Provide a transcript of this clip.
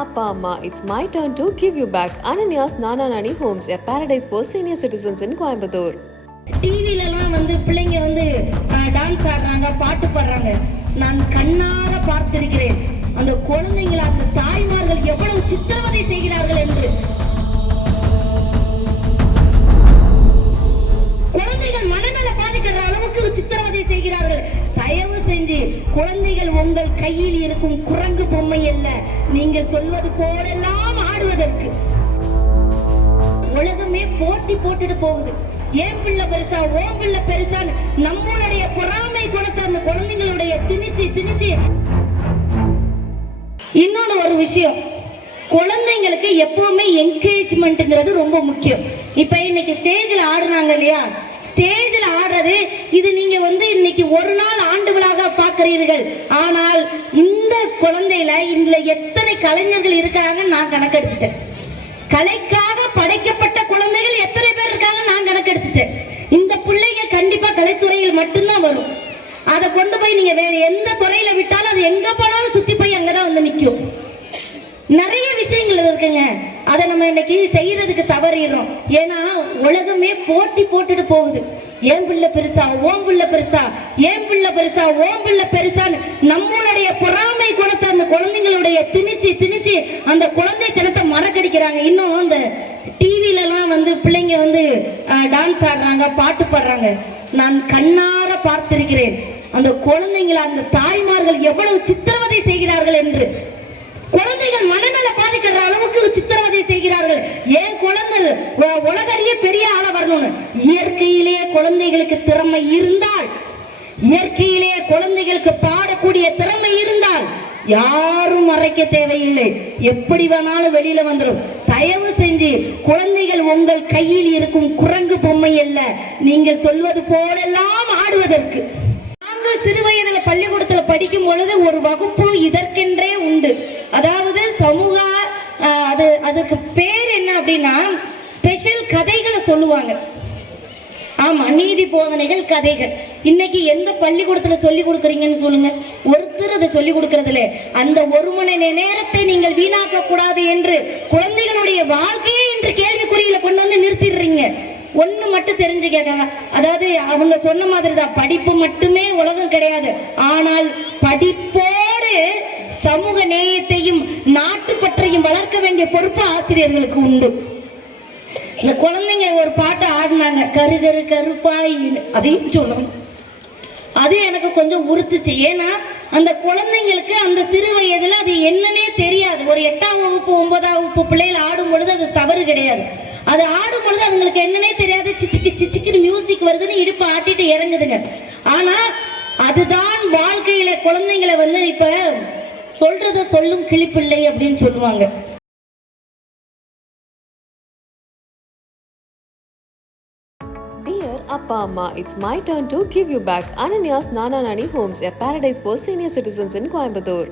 Appa Amma, it's my turn to give you back. Ananya's Nana Nani Homes, a paradise for senior citizens in Coimbatore. டிவிலலாம் பிள்ளைங்க dance ஆடுறாங்க, பாட்டு பாடுறாங்க. நான் கண்ணார பார்த்திருக்கிறேன். அந்த குழந்தைகளை அந்த தாய்மார்கள் எவ்வளவு சித்திரவதை செய்கிறார்கள் என்று. குழந்தைகள் மனநல பாதிக்கிற அளவுக்கு சித்திரவதை செய்கிறார்கள். தயவு செஞ்சு குழந்தைகள் உங்கள் கையில் இருக்கும் குரங்கு பொம்மை அல்ல, நீங்கள் சொல்வது போலெல்லாம் ஆடுவதற்கு. உலகமே போட்டி போட்டுட்டு போகுது. ஏன் பிள்ளை பெருசா, ஓம் பிள்ளை பெருசா, நம்மளுடைய பொறாமை குணத்தை அந்த குழந்தைங்களுடைய திணிச்சு. இன்னொன்னு ஒரு விஷயம், குழந்தைங்களுக்கு எப்பவுமே என்கரேஜ்மெண்ட்ங்கிறது ரொம்ப முக்கியம். இப்ப இன்னைக்கு ஸ்டேஜ்ல ஆடுறாங்க இல்லையா, ஸ்டேஜ்ல ஆடுறது இது நீங்க இன்னைக்கு ஒரு நாள் ஆண்டு விழாக பார்க்கிறீர்கள். ஆனால் இந்த குழந்தையில இதுல எத்தனை கலைஞர்கள் இருக்காங்க நான் கணக்கெடுத்துட்டேன். கலைக்காக படைக்கப்பட்ட குழந்தைகள் எத்தனை பேர் இருக்காங்க நான் கணக்கெடுத்துட்டேன். இந்த பிள்ளைங்க கண்டிப்பா கலைத்துறையில் மட்டும்தான் வரும். அதை கொண்டு போய் நீங்க வேற எந்த துறையில விட்டாலும் அது எங்க போனாலும் சுத்தி போய் அங்கதான் நிற்கும். நிறைய விஷயங்கள் இருக்குங்க, அதை நம்ம இன்னைக்கு செய்யறதுக்கு தவறிடுறோம். ஏன்னா உலகமே போட்டி போட்டுட்டு போகுது. ஏன் பிள்ளை பெருசா, ஓம் பிள்ளை பெருசா, ஏன் பிள்ளை பெருசா, ஓம் பிள்ளை பெருசான்னு நம்மளுடைய பொறாமை குணத்தை அந்த குழந்தைங்களுடைய திணிச்சு அந்த குழந்தைத்தனத்தை மறக்கடிக்கிறாங்க. இன்னும் அந்த டிவிலலாம் பிள்ளைங்க டான்ஸ் ஆடுறாங்க, பாட்டு பாடுறாங்க. நான் கண்ணார பார்த்திருக்கிறேன். அந்த குழந்தைங்களை அந்த தாய்மார்கள் எவ்வளவு சித்திரவதை செய்கிறார்கள் என்று. குழந்தைகள் மனநல பாதிக்கிற அளவுக்கு சித்திரவதை செய்கிறார்கள். ஏன் குழந்தை உலகறிய பெரிய ஆள வரணும்னு. இயற்கையிலேயே குழந்தைகளுக்கு திறமை இருந்தால், இயற்கையிலேயே குழந்தைகளுக்கு பாடக்கூடிய திறமை இருந்தால் யாரும் மறைக்க தேவையில்லை, எப்படி வேணாலும் வெளியில வந்துடும். தயவு செஞ்சு குழந்தைகள் உங்கள் கையில் இருக்கும் குரங்கு பொம்மை அல்ல, நீங்கள் சொல்வது போலெல்லாம் ஆடுவதற்கு. நாங்கள் சிறு வயதுல பள்ளிக்கூடத்துல படிக்கும் பொழுது ஒரு வகுப்பு இதற்கென்றே உண்டு. அதாவது சமூக அதுக்கு பேர் என்ன அப்படின்னா ஸ்பெஷல் கதைகளை சொல்லுவாங்க. ஆமா, நீதி போதனைகள், கதைகள். இன்னைக்கு எந்த பள்ளிக்கூடத்துல சொல்லி கொடுக்குறீங்கன்னு சொல்லுங்க. ஒருத்தர் அதை சொல்லி கொடுக்கறதுல அந்த ஒரு மணி நேரத்தை நீங்கள் வீணாக்க கூடாது என்று குழந்தைகளுடைய வாழ்க்கையை என்று கேள்விக்குறியில கொண்டு நிறுத்திடுறீங்க. ஒண்ணு மட்டும் தெரிஞ்சுக்கங்க, அதாவது அவங்க சொன்ன மாதிரி தான், படிப்பு மட்டுமே உலகம் கிடையாது. ஆனால் படிப்போடு சமூக நேயத்தையும் நாட்டுப்பற்றையும் வளர்க்க வேண்டிய பொறுப்பு ஆசிரியர்களுக்கு உண்டு. இந்த குழந்தைங்க ஒரு பாட்டை ஆடினாங்க, கரு கரு கருப்பாய், அதையும் சொல்லணும். அது எனக்கு கொஞ்சம் உறுத்துச்சு. ஏன்னா அந்த குழந்தைங்களுக்கு அந்த சிறு வயதுல அது என்னன்னே தெரியாது. ஒரு 8ஆம் வகுப்பு 9ஆம் வகுப்பு பிள்ளைகள் ஆடும் பொழுது அது தவறு கிடையாது. அது ஆடும் பொழுது அதுங்களுக்கு என்னன்னே தெரியாது. சிச்சுக்கு மியூசிக் வருதுன்னு இடுப்பு ஆட்டிட்டு இறங்குதுங்க. ஆனா அதுதான் வாழ்க்கையில குழந்தைங்களை இப்ப சொல்றத சொல்லும் கிளிப்பிள்ளை அப்படின்னு சொல்லுவாங்க. Dear Appa Amma, it's my turn to give you back. Ananya's Nana Nani Homes, a paradise for senior citizens in Coimbatore.